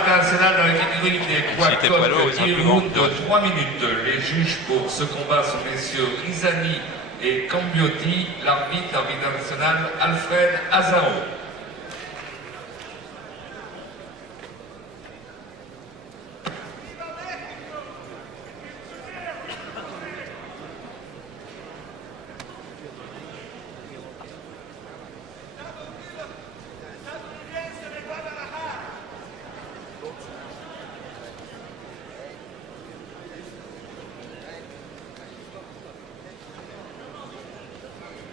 international dans la catégorie des poids coqs, il route de 3 minutes. Les juges pour ce combat sont messieurs Rizani et Cambiotti, l'arbitre national Alfred Azaro.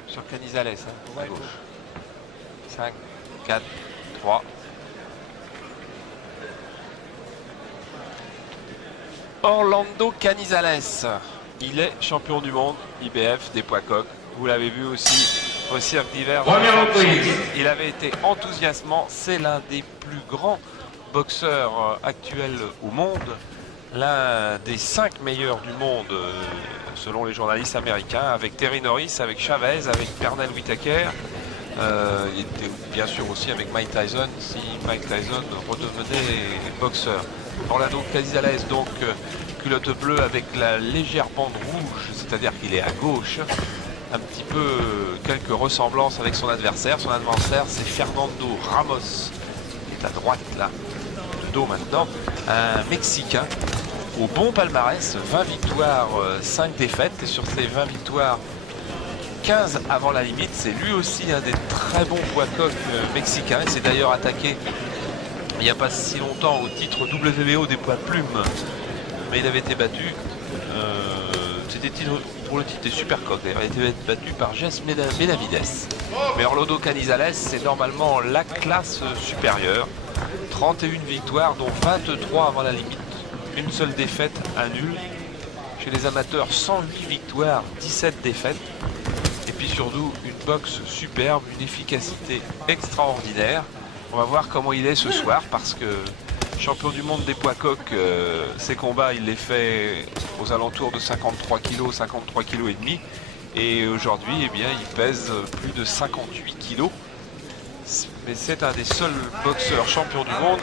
Sur Canizales, hein, à gauche. 5, 4, 3. Orlando Canizales. Il est champion du monde IBF des poids coqs. Vous l'avez vu aussi au cirque d'hiver. Il avait été enthousiasmant. C'est l'un des plus grands boxeurs actuels au monde. L'un des 5 meilleurs du monde selon les journalistes américains, avec Terry Norris, avec Chavez, avec Pernell Whitaker. Il était bien sûr aussi avec Mike Tyson, si Mike Tyson redevenait boxeur. Orlando Canizales, donc culotte bleue avec la légère bande rouge, c'est-à-dire qu'il est à gauche. Un petit peu quelques ressemblances avec son adversaire. Son adversaire, c'est Fernando Ramos, qui est à droite là, de dos maintenant. Un Mexicain au bon palmarès, 20 victoires, 5 défaites. Et sur ces 20 victoires, 15 avant la limite. C'est lui aussi un des très bons poids coqs mexicains. Il s'est d'ailleurs attaqué il n'y a pas si longtemps au titre WBO des poids plumes. Mais il avait été battu. C'était pour le titre des super coqs. Il avait été battu par Jess Benavides. Mais Orlando Canizales, c'est normalement la classe supérieure. 31 victoires, dont 23 avant la limite. Une seule défaite, un nul. Chez les amateurs, 108 victoires, 17 défaites. Et puis surtout, une boxe superbe, une efficacité extraordinaire. On va voir comment il est ce soir, parce que champion du monde des poids coqs, ses combats, il les fait aux alentours de 53 kg, 53 kg et demi. Et aujourd'hui, eh bien, il pèse plus de 58 kg. Mais c'est un des seuls boxeurs champions du monde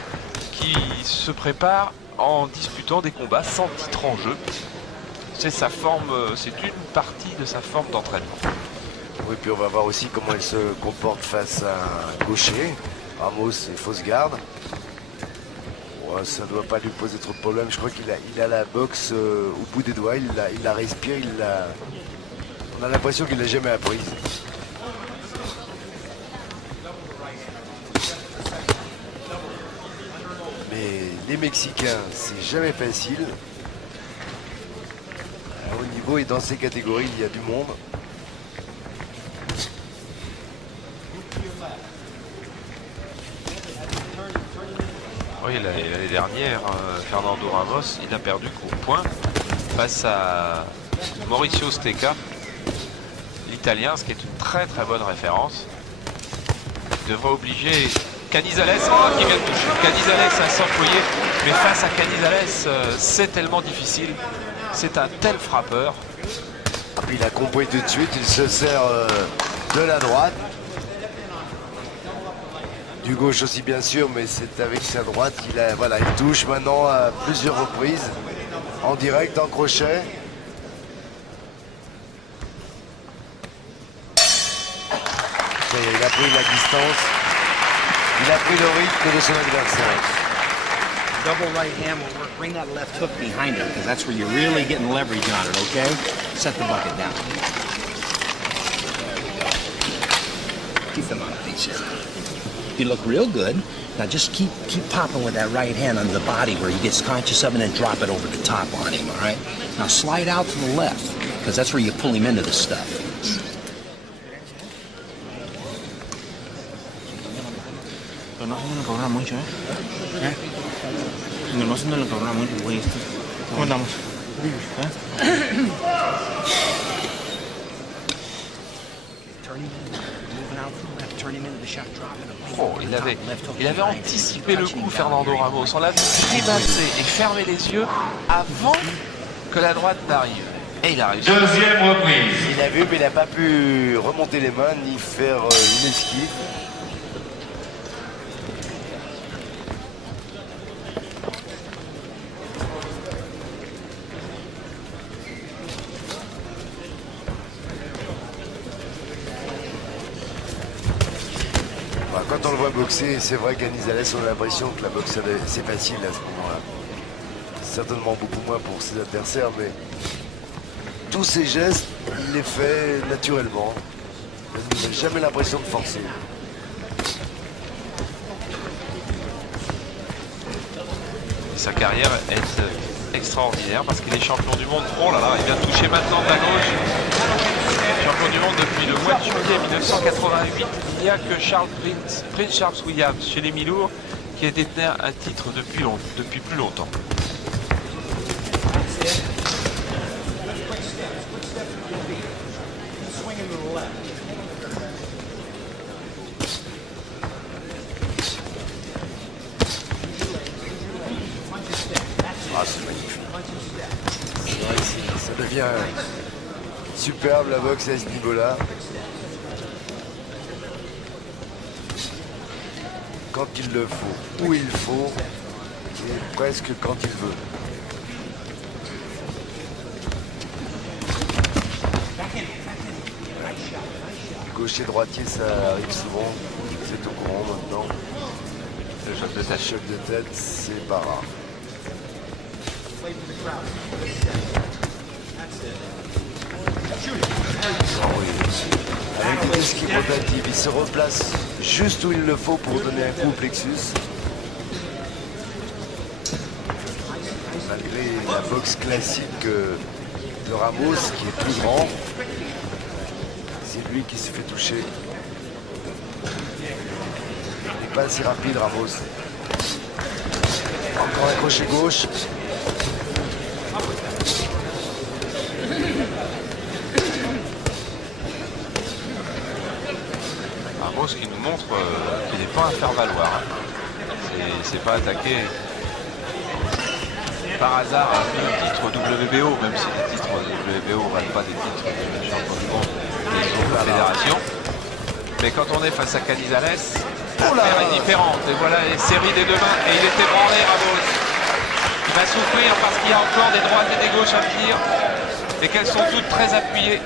qui se prépare en disputant des combats sans titre en jeu. C'est sa forme, c'est une partie de sa forme d'entraînement. Oui, puis on va voir aussi comment il se comporte face à un gaucher. Ramos et fausse garde. Ouais, ça ne doit pas lui poser trop de problèmes. Je crois qu'il a la boxe au bout des doigts. Il la respire. On a l'impression qu'il l'a jamais apprise. Mais les Mexicains, c'est jamais facile. Au niveau et dans ces catégories, il y a du monde. Oui, l'année dernière, Fernando Ramos, il a perdu au point face à Mauricio Stecca, l'Italien, ce qui est une très très bonne référence. Il devrait obliger Canizales, qui vient de toucher. Canizales à s'employer, mais face à Canizales, c'est tellement difficile. C'est un tel frappeur. Et puis il a compris tout de suite, il se sert de la droite. Du gauche aussi bien sûr, mais c'est avec sa droite qu'il a, voilà, il touche maintenant à plusieurs reprises, en direct, en crochet. Il a pris la distance, il a pris le rythme de son adversaire. Double right hand will work. Bring that left hook behind it, because that's where you're really getting leverage on it, okay? Set the bucket down. Keep them on feet, sir. You look real good. Now just keep popping with that right hand under the body where he gets conscious of it, and then drop it over the top on him, all right? Now slide out to the left, because that's where you pull him into the stuff. No hacen el programa mucho, ¿eh? No hacen el programa mucho, güey. ¿Cómo andamos? Oh, il avait anticipé le coup, Fernando Ramos. On l'a vu grimacer et fermer les yeux avant que la droite n'arrive. Et il a réussi. Deuxième reprise. Il a vu, mais il n'a pas pu remonter les mains ni faire une esquive. Bah, quand on le voit boxer, c'est vrai qu'à Canizales, on a l'impression que la boxe c'est facile à ce moment-là. Certainement beaucoup moins pour ses adversaires, mais tous ces gestes, il les fait naturellement. Il n'a jamais l'impression de forcer. Sa carrière est extraordinaire parce qu'il est champion du monde. Oh là là, il vient toucher maintenant de la gauche. Champion du monde depuis le mois de juillet 1988. Il n'y a que Prince Charles Williams chez les mi-lourds qui a détenu un titre depuis plus longtemps. Ah, c'est magnifique. C'est vrai que ça devient superbe la boxe à ce niveau-là. Quand il le faut, où il faut, et presque quand il veut. Gaucher droitier, ça arrive souvent. C'est au courant maintenant. Le choc de tête. Choc de tête, c'est pas rare. Avec des esquives rotatives, il se replace juste où il le faut pour donner un coup au plexus. Malgré la boxe classique de Ramos, qui est plus grand, c'est lui qui se fait toucher. Il n'est pas assez rapide, Ramos. Encore un crochet gauche. Ramos qui nous montre qu'il n'est pas à faire valoir. C'est pas attaqué par hasard un titre WBO, même si les titres WBO ne valent pas des titres de champion du monde de la fédération. Mais quand on est face à Canizales, l'affaire est différente. Et voilà les séries des deux mains. Et il était branlé, Ramos. Il va souffrir parce qu'il y a encore des droites et des gauches à venir. Et qu'elles sont toutes très appuyées.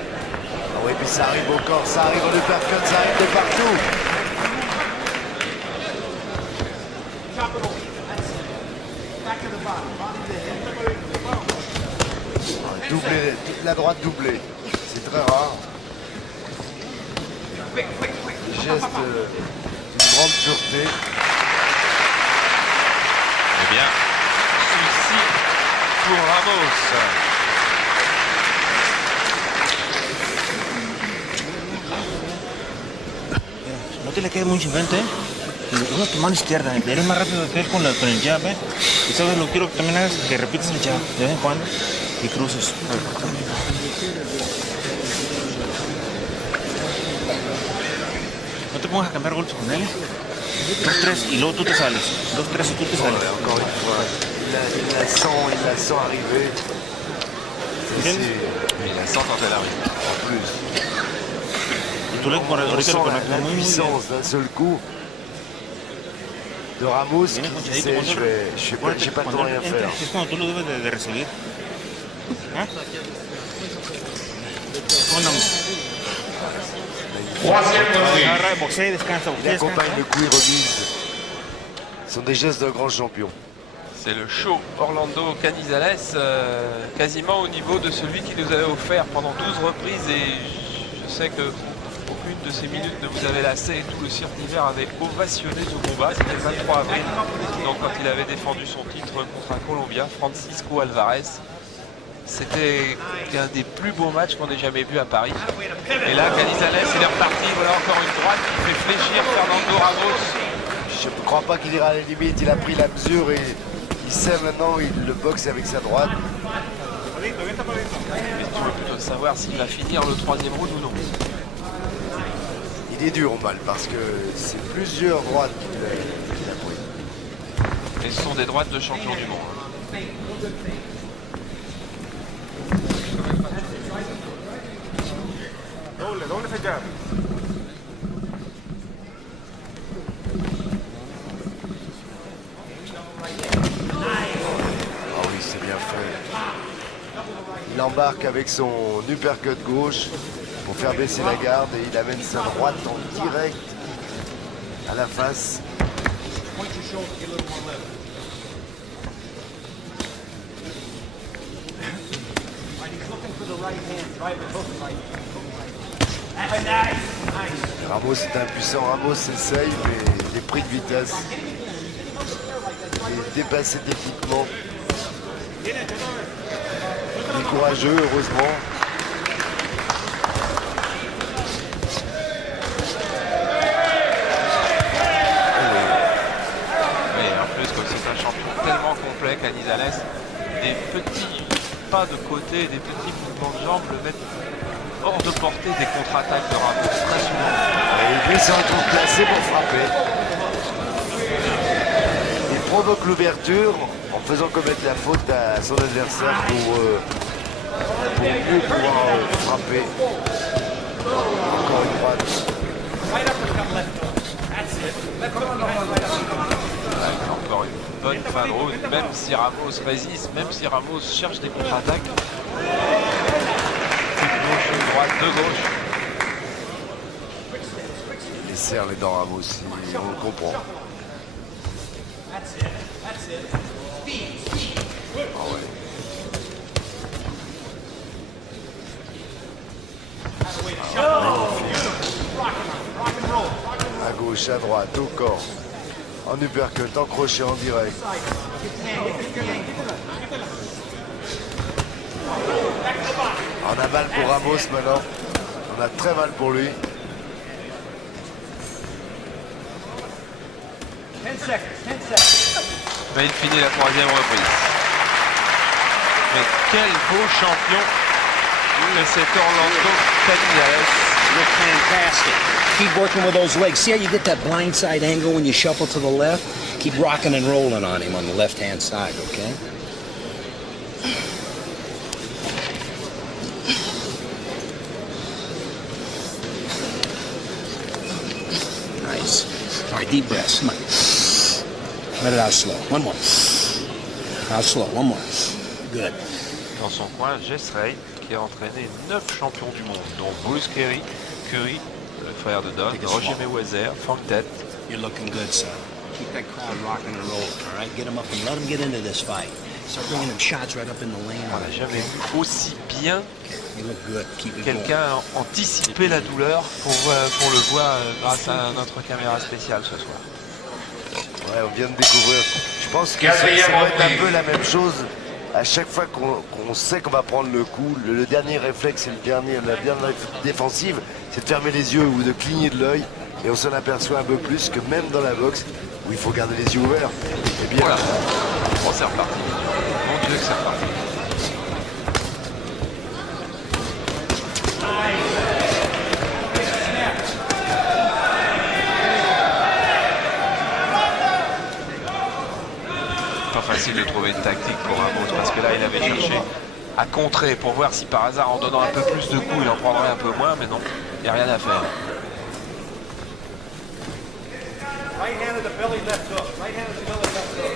Oui, puis ça arrive au corps, ça arrive en uppercut, ça arrive de partout. Doublé, la droite doublée, c'est très rare. Geste d'une grande pureté. Eh bien, celui-ci pour Ramos. No te le quedes mucho enfrente, ¿eh? Usa tu mano izquierda, eres más rápido que él con el jab, ¿eh? Y sabes, lo quiero que también hagas que repitas el jab de vez en cuando y cruces. No te pongas a cambiar golpes con él, ¿eh? 2-3 y luego tú te sales. 2-3 y tú te sales. Encore une fois, il la sent arriver. Il la sent quand elle arrive. En plus. Tú le On ahorita sent lo la conectas muy bien. puissance d'un seul coup de Ramos qui Viene conchadito, sait, cuando- j'ai pas le temps de rien entra, faire. es cuando tú lo debes de recibir. ¿Ah? Troisième reprise. Agarra, boxea y descansa, Il boxea y accompagne descansa. le coup et remise. Ce sont des gestes d'un grand champion. C'est le show Orlando Canizales, quasiment au niveau de celui qui nous avait offert pendant 12 reprises. Et je sais que aucune de ces minutes ne vous avait lassé. Tout le cirque d'hiver avait ovationné ce combat. C'était le 23 avril, donc quand il avait défendu son titre contre un Colombien, Francisco Alvarez. C'était un des plus beaux matchs qu'on ait jamais vu à Paris. Et là, Canizales, il est reparti. Voilà encore une droite qui fait fléchir Fernando Ramos. Je ne crois pas qu'il ira à la limite. Il a pris la mesure et il sait maintenant, il le boxe avec sa droite. Et tu veux plutôt savoir s'il va finir le troisième round ou non. Il est dur au mal parce que c'est plusieurs droites qu'il a pris. Et ce sont des droites de champion du monde. Ah oui, c'est bien fait. Il embarque avec son uppercut gauche pour faire baisser la garde et il amène sa droite en direct à la face. Ramos est impuissant, Ramos essaye, mais il est pris de vitesse. Il est dépassé d'équipement. Il est courageux, heureusement. Mais en plus, comme c'est un champion tellement complet, Canizales, des petits pas de côté, des petits mouvements de jambes le mettent hors de portée des contre-attaques de Ramos, très souvent. Et lui se retrouve placé pour frapper. Il provoque l'ouverture en faisant commettre la faute à son adversaire pour mieux pouvoir frapper. Encore une droite. Encore une bonne fin de route, même si Ramos résiste, même si Ramos cherche des contre-attaques. De droite, de gauche. Il serre les dents Ramos, on le comprend. Ah ouais. À gauche, à droite, au corps. En uppercut, en crochet, en direct. On a mal pour Ramos maintenant. On a très mal pour lui. Mais il finit la troisième reprise. Mais quel beau champion que cet Orlando Canizales. Look fantastic. Keep working with those legs. See how you get that blindside angle when you shuffle to the left? Keep rocking and rolling on him on the left-hand side, okay? Nice. All right, deep breaths. Come on. Let it out slow. One more. Out slow. One more. Good. Dans son coin, Jess Ray, qui a entraîné 9 champions du monde, dont Bruce Curry, le frère de Don, Roger Mayweather, Frank Ted. You're looking good, son. Keep that crowd rocking and rolling, all right? Get them up and let them get into this fight. Start bringing them shots right up in the lane. On n'a jamais vu aussi bien You look good. Keep it going. quelqu'un anticiper la douleur pour le voir grâce à notre caméra spéciale ce soir. Ouais, on vient de découvrir. Je pense que ça va être un peu la même chose. À chaque fois qu'on sait qu'on va prendre le coup, le dernier réflexe et la dernière défensive, c'est de fermer les yeux ou de cligner de l'œil. Et on s'en aperçoit un peu plus que même dans la boxe, où il faut garder les yeux ouverts. Et bien, Voilà. Bon, c'est reparti. Mon Dieu que c'est reparti. Pas facile de trouver une tactique pour Ramos parce que là il avait cherché à contrer pour voir si par hasard en donnant un peu plus de coups il en prendrait un peu moins, mais non, il n'y a rien à faire. Right hand of the belly, left hook. Right hand of the belly, left hook.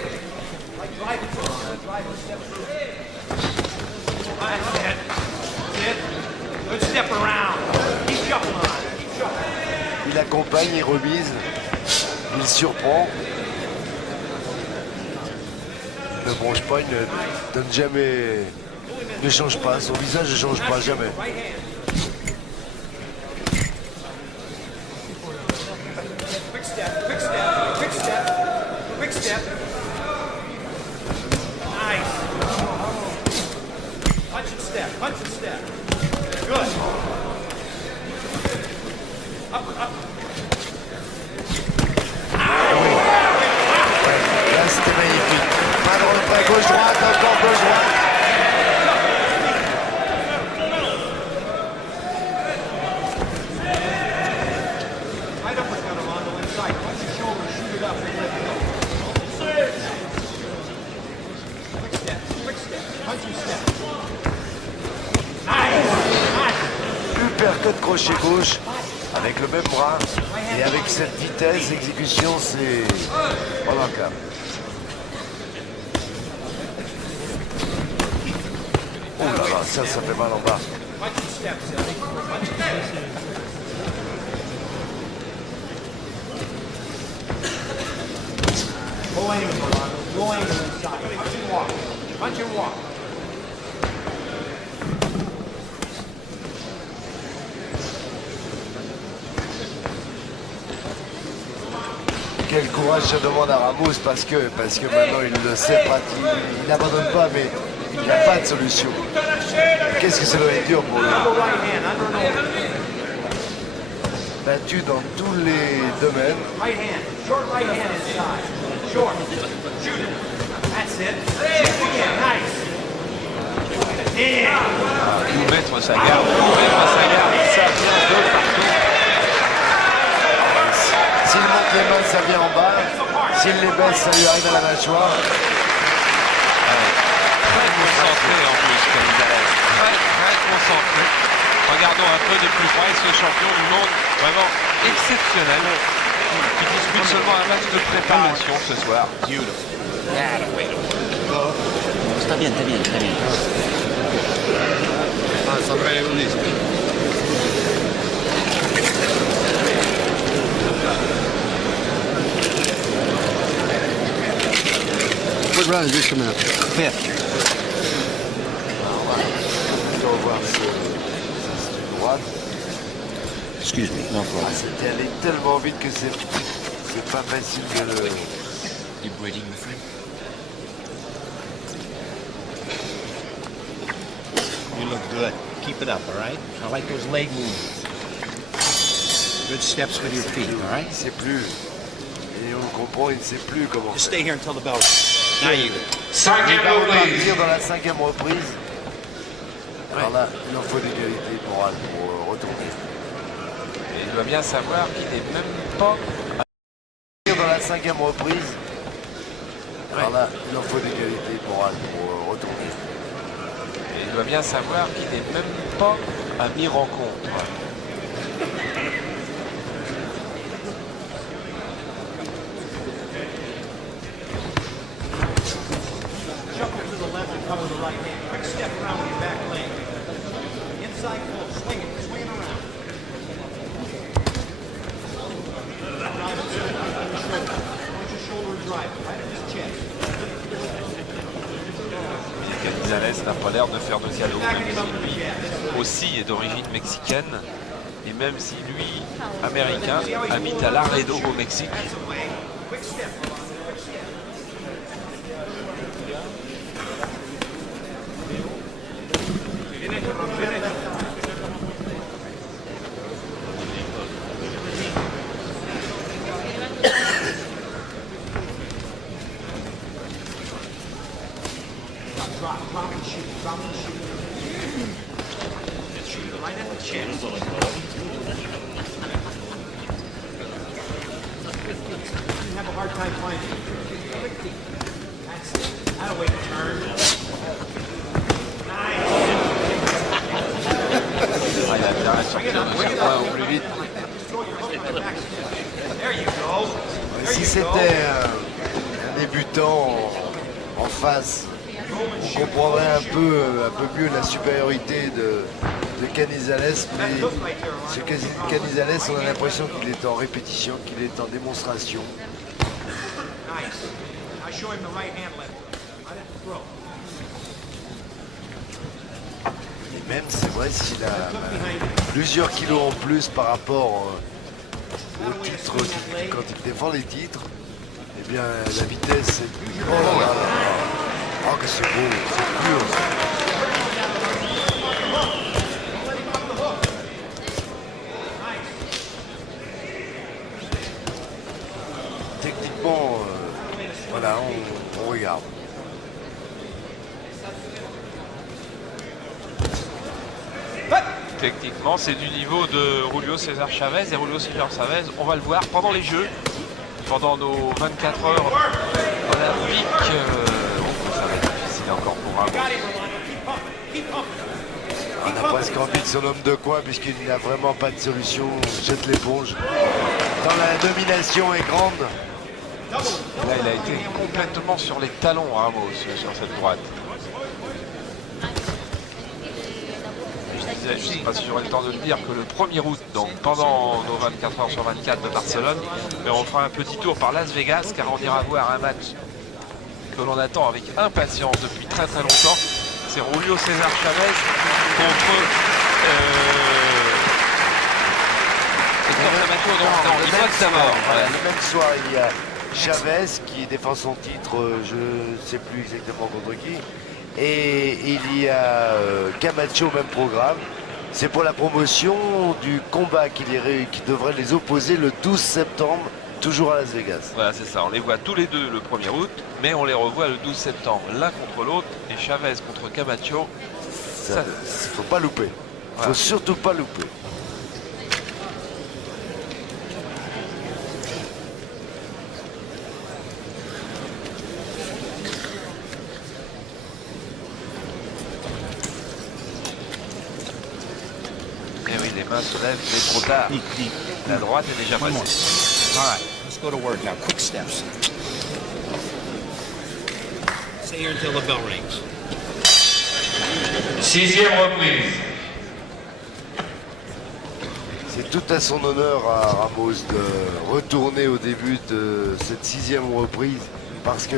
Like drive it through. Drive it, step through. That's it. That's it. Good step around. Keep shuffling on. Keep shuffling. il accompagne, il remise, il surprend. Ne bronche pas, il ne donne jamais, ne change pas, son visage ne change pas, jamais. Right hand. Quick step, quick step, quick step, quick step. Nice. Punch and step, punch and step. Good. Up, up. Là, c'était magnifique. Pas de retrait, gauche-droite, encore gauche-droite. Right uppercut him on the left side. Punch your shoulder, shoot it up, and let it go. Quick step, punch and step. Nice, nice. Uppercut crochet gauche avec le même bras et avec cette vitesse d'exécution, c'est remarquable. Oh là là, ça fait mal en bas. Punch and step, Silly. Punch and step. Go anywhere, Rolando. Go anywhere inside. Punch and walk. Punch and walk. Quel courage je demande à Ramos parce que maintenant il le sait, il n'abandonne pas, mais il n'a pas de solution. Qu'est-ce que ça doit être dur pour lui? Battu dans tous les domaines. Right hand. Short right hand inside. Short. Shoot it. That's it. Shoot it again. Nice. Yeah. Où mettre sa garde, ça vient de partout. S'il monte les mains, ça vient en bas. S'il les baisse, ça lui arrive à la mâchoire. Très concentré en plus, Canizales. Très concentré. Regardons un peu de plus près ce champion du monde vraiment exceptionnel qui dispute seulement un match de préparation ce soir. Está bien, está bien, está bien. What round is this coming up? Fifth. On va voir ce droite. Excuse me, no problem. C'était allé tellement vite que c'est pas facile de le... You breathing, my friend? You look good. Keep it up, all right? I like those leg movements. Good steps with your feet, all right? Il ne sait plus. Et on comprend, il ne sait plus comment Just faire. stay here until the bell. Now you. Il Cinquième va reprise. repartir dans la 5e reprise. Alors là, il en faut d'égalité pour retourner. Et il doit bien savoir qu'il n'est même pas... Dans la 5e reprise. Alors là, il en faut d'égalité pour retourner. Et il doit bien savoir qu'il n'est même pas à mi-rencontre. Shuffle to the left and cover the right hand. Quick step around with your back leg. Inside full. Swing it. Swing it around. Drive it to the shoulder. Punch your shoulder and drive it. Right at his chest. Canizales n'a pas l'air de faire de cadeau, même si lui aussi est d'origine mexicaine. Et même si lui, américain, habite à Laredo au Mexique. That's the way. Quick step. Quick step. Drop and shoot. Drop and shoot. Right at the chest. You have a hard time finding it. Quick feet. That's it. That'll wait to turn. Nice. Ah, il a bien ressorti de certains au plus vite. Throw your hook right back. There you go. There Si you c'était go. un débutant en face, on comprendrait un peu mieux la supériorité de Canizales, mais ce Canizales, on a l'impression qu'il est en répétition, qu'il est en démonstration. Nice. Now show him the right hand left. Right at the throat. Et même, c'est vrai, s'il a plusieurs kilos en plus par rapport au titre, quand il défend les titres, eh bien, la vitesse est... Oh là là. Oh, que c'est beau, c'est pur. Techniquement, voilà, on regarde. Techniquement, c'est du niveau de Julio César Chavez. Et Julio César Chavez, on va le voir pendant les Jeux, pendant nos 24 heures olympiques. Ça va être difficile encore pour Ramos. On a presque envie de son homme de coin puisqu'il n'a vraiment pas de solution. Jette l'éponge. Dans la domination est grande. Là, il a été complètement sur les talons, Ramos, sur cette droite. disais, je ne sais pas si j'aurai le temps de le dire, que le 1er août, donc pendant nos 24 heures sur 24 de Barcelone, mais on fera un petit tour par Las Vegas car on ira voir un match que l'on attend avec impatience depuis très très longtemps. C'est Julio César Chavez contre Héctor Camacho. Non, il voit sa mort. Le même soir, il y a Chavez qui défend son titre, je ne sais plus exactement contre qui. Et il y a Camacho au même programme. C'est pour la promotion du combat qui devrait les opposer le 12 septembre, toujours à Las Vegas. Voilà, c'est ça. On les voit tous les deux le 1er août, mais on les revoit le 12 septembre, l'un contre l'autre. Et Chavez contre Camacho. Ça, faut pas louper. Faut surtout pas louper. Et oui, les mains se lèvent, mais trop tard. La droite est déjà passée. All right, let's go to work now. Quick steps. Stay here until the bell rings. 6e reprise. C'est tout à son honneur à Ramos de retourner au début de cette 6e reprise parce que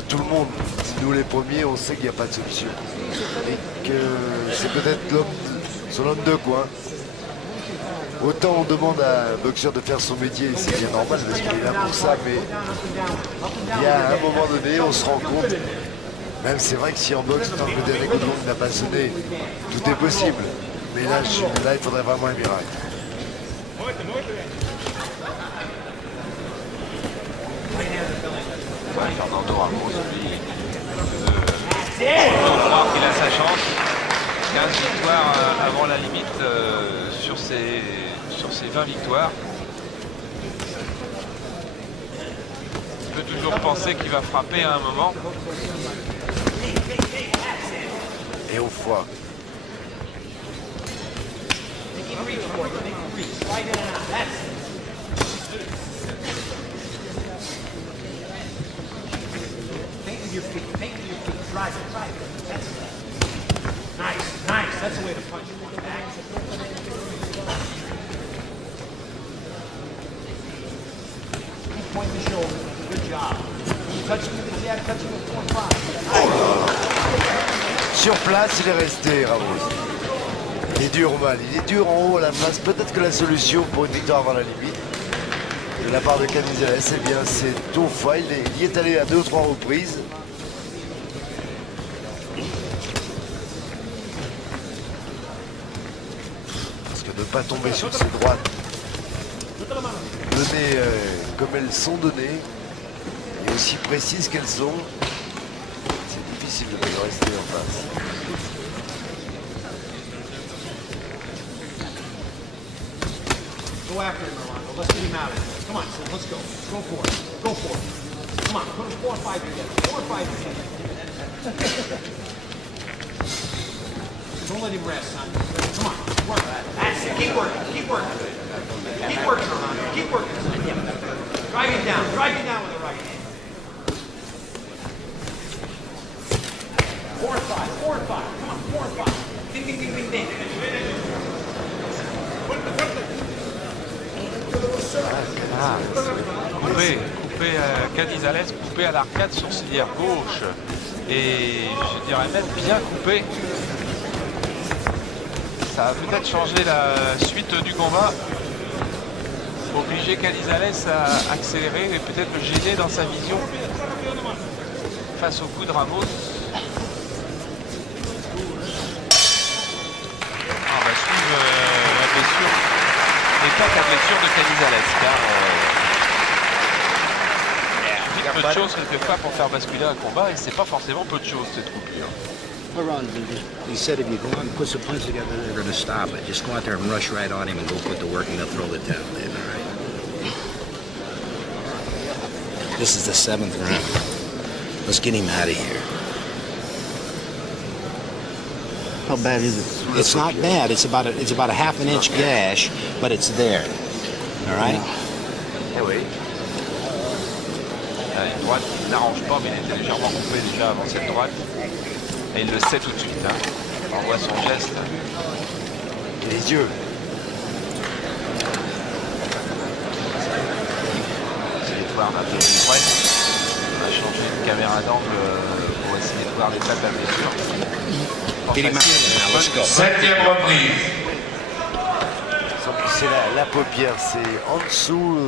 tout le monde, nous les premiers, on sait qu'il n'y a pas de solution et que c'est peut-être son homme de coin. Autant on demande à un boxeur de faire son métier, c'est bien normal parce qu'il est là pour ça, mais il y a un moment donné, on se rend compte, même c'est vrai que si en boxe, tant que le dernier coup de langue n'a pas sonné, tout est possible. Mais là, il faudrait vraiment un miracle. Fernando Ramos, lui, faut croire qu'il a sa chance. 15 victoires avant la limite sur ses 20 victoires. On peut toujours penser qu'il va frapper à un moment. Et au foie. Nice. That's the way to punch. Point the shoulder. Good job. Touching with the jab, touching with 4-5. Sur place, il est resté, Ramos. Il est dur au mal. Il est dur en haut à la face. Peut-être que la solution pour une victoire avant la limite, de la part de Canizales, eh bien, c'est au foie. Il y est allé à 2 ou 3 reprises. De ne pas tomber sur ses droites, données comme elles sont données et aussi précises qu'elles sont, c'est difficile de rester en face. Go after him, Rolando. Let's get him out of here. Come on, son. Let's go. Go for it. Go for it. Come on, put them 4 or 5 together. 4 or 5 together. Don't let him rest, son. Come on, work that. That's it. Keep working. Keep working. Keep working, Rolando. Keep working. Drive him down. Drive him down with the right hand. 4 or 5. 4 or 5. Come on, 4 or 5. Ding, ding, ding, ding, ding. Coupé à Canizales, coupé à l'arcade sourcilière gauche. Et je dirais même bien coupé. Ça a peut-être changé la suite du combat. Obliger Canizales à accélérer et peut-être le gêner dans sa vision face au coup de Ramos. On va suivre la blessure, les cas de la blessure de Canizales, car peu de choses quelquefois pour faire basculer un combat et c'est pas forcément peu de choses cette coupure. He said if you go out and put some punches together, they're going to stop it. Just go out there and rush right on him and go put the work and they'll throw the towel in, all right? This is the 7th round. Let's get him out of here. How bad is it? It's not bad. It's about a half an inch gash, but it's there. All right? Eh oui. Une droite qui n'arrange pas, mais il était légèrement coupé déjà avant cette droite. Et il le sait tout de suite. On voit son geste. Et les yeux. On a fait une presse. On a changé de caméra d'angle pour essayer de voir l'état de la blessure. Septième reprise. C'est la paupière, c'est en dessous.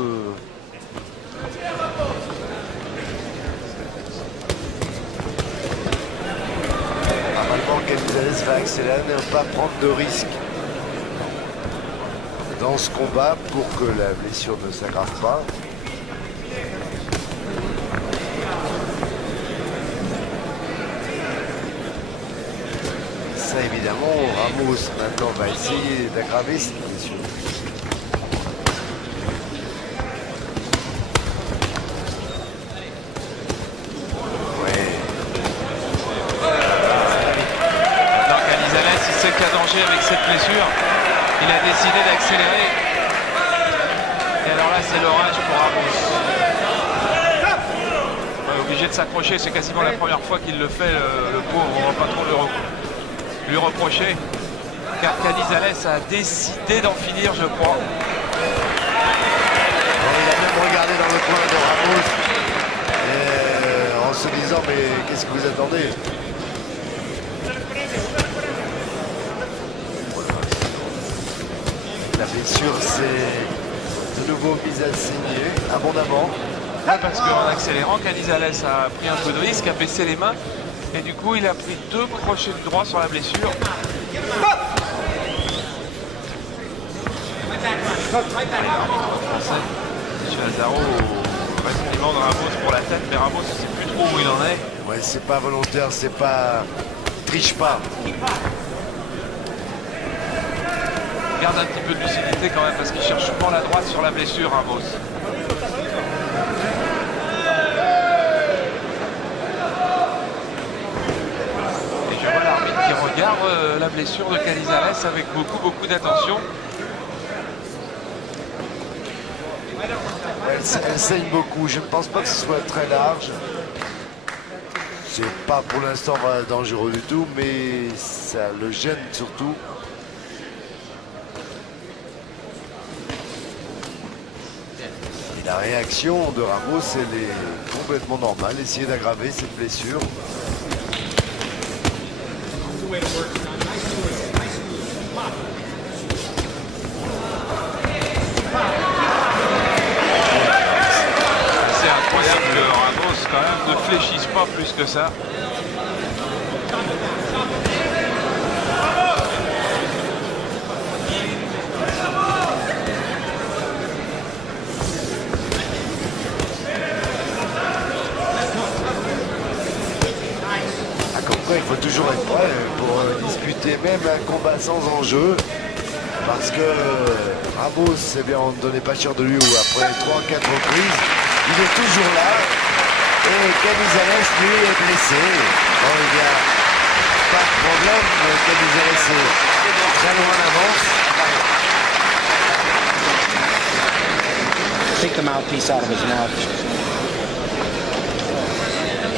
Normalement, Canizales va accélérer, ne pas prendre de risques dans ce combat pour que la blessure ne s'aggrave pas. Ça, évidemment, Ramos maintenant va essayer d'aggraver cette blessure. Avec cette blessure, il a décidé d'accélérer. Et alors là, c'est l'orage pour Ramos. Obligé de s'accrocher, c'est quasiment la première fois qu'il le fait, le pauvre. On va pas trop lui reprocher. Car Canizales a décidé d'en finir, je crois. Il a même regardé dans le coin de Ramos en se disant, mais qu'est-ce que vous attendez? La blessure, c'est de nouveau mise à saigner abondamment. Parce qu'en accélérant, Canizales a pris un peu de risque, a baissé les mains. Et du coup, il a pris 2 crochets de droit sur la blessure. Lazaro compliment de Ramos pour la tête, mais Ramos ne sait plus trop où il en est. Ouais, c'est pas volontaire, c'est pas... triche pas. Garde un petit peu de lucidité quand même parce qu'il cherche souvent la droite sur la blessure, Ramos. Et je vois l'arbitre qui regarde la blessure de Canizales avec beaucoup d'attention. Elle saigne beaucoup, je ne pense pas que ce soit très large. C'est pas pour l'instant dangereux du tout, mais ça le gêne surtout. La réaction de Ramos, elle est complètement normale. Essayer d'aggraver cette blessure. C'est incroyable que Ramos quand même ne fléchisse pas plus que ça. Il faut toujours être prêt pour disputer même un combat sans enjeu. Parce que Ramos, eh bien, on ne donnait pas cher de lui où après 3-4 reprises, il est toujours là. Et Canizales, lui, est blessé. Bon, il n'y a pas de problème. Canizales est très loin d'avance. Take the mouthpiece out of his mouth.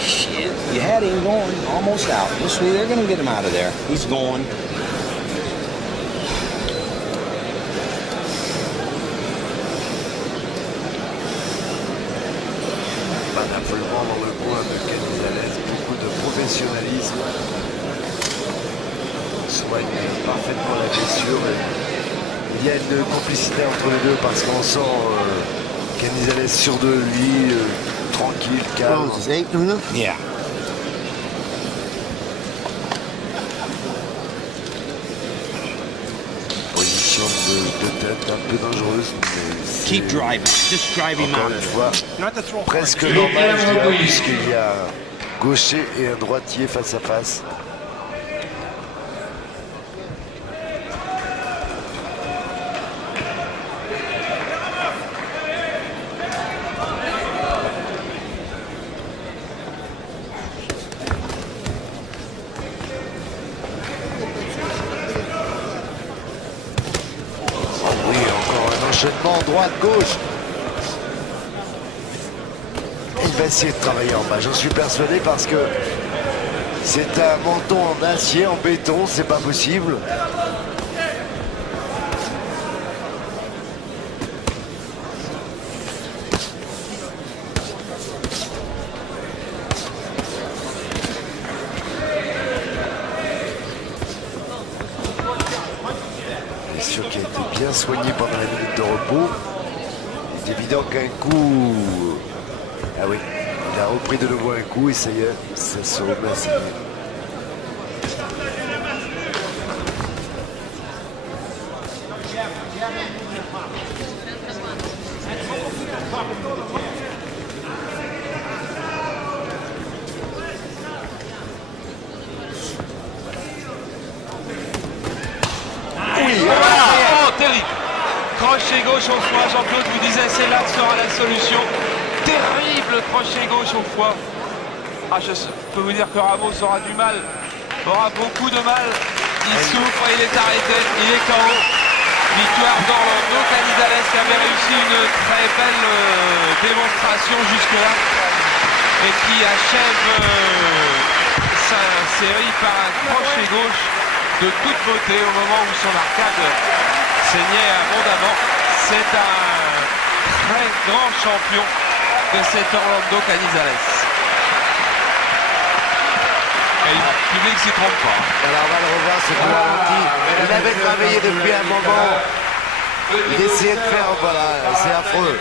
Shit. You had him going, almost out. This way, they're going to get him out of there. He's going. Un affolement dans le coin de Canizales, beaucoup de professionnalisme. Soigne parfaitement la blessure. Il y a une complicité entre les deux parce qu'on sent Canizales sûr de lui, tranquille, calme. Yeah. Position de tête un peu dangereuse. Keep driving. Just drive him Encore out une of fois, there. Not to throw presque hard. normal, je dirais, puisqu'il y a un gaucher et un droitier face à face. Droite-gauche. Il va essayer de travailler en bas, j'en suis persuadé, parce que c'est un menton en acier, en béton, c'est pas possible. soigné pendant la minute de repos. C'est évident qu'un coup... Ah oui, il a repris de nouveau un coup et ça y est, ça se remet à signer. Crochet gauche au foie, Jean-Claude vous disait c'est là que sera la solution. Terrible crochet gauche au foie. Ah, je peux vous dire que Ramos aura du mal, aura beaucoup de mal. Il souffre, il est arrêté, il est KO. Victoire d'Orlando Canizales qui avait réussi une très belle démonstration jusque-là et qui achève sa série par un crochet gauche de toute beauté au moment où son arcade saignait abondamment. C'est un très grand champion de cet Orlando Canizales. Et le public s'y trompe pas. Alors on va le revoir ce coup ralenti. Il avait travaillé depuis un moment. Il essayait de faire, voilà, c'est affreux.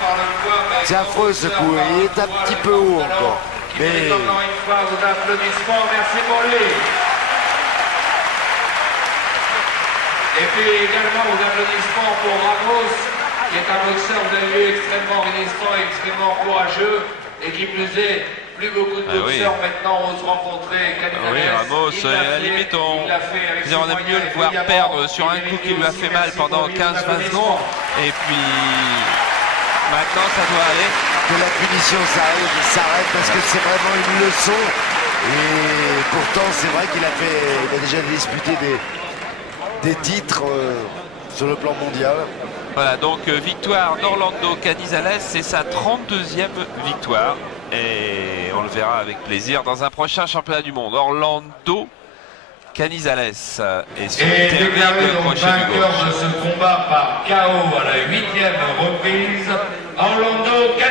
C'est affreux ce coup. Il est un petit peu haut encore. Mais... Une phase d'applaudissements, merci pour lui. Et puis également aux applaudissements pour Ramos, qui est un boxeur, vous avez vu, extrêmement résistant et extrêmement courageux, et qui plus est, plus beaucoup de boxeurs maintenant osent rencontrer Canizales. Oui, Ramos, à la limite, on aime mieux le voir perdre sur un coup qui lui a fait mal pendant 15-20 secondes, et puis maintenant ça doit aller. Que la punition s'arrête parce que c'est vraiment une leçon, et pourtant c'est vrai qu'il a déjà disputé des titres sur le plan mondial. Voilà, donc victoire d'Orlando Canizales, c'est sa 32e victoire et on le verra avec plaisir dans un prochain championnat du monde. Orlando Canizales et son déclaré donc crochet du vainqueur gauche. de ce combat par KO à la 8e reprise, Orlando Canizales.